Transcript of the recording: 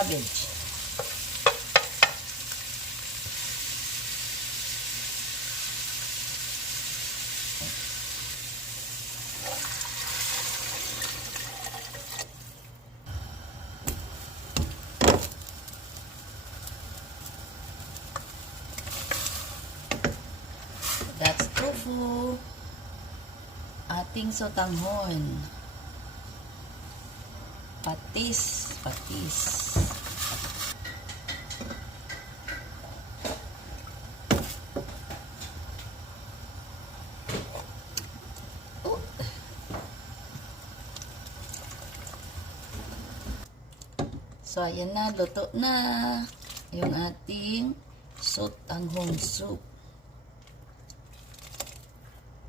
cabbage. That's tofu. Ating sotanghon. Patis. Oh. So, ayan na. Luto na yung ating sotanghon soup.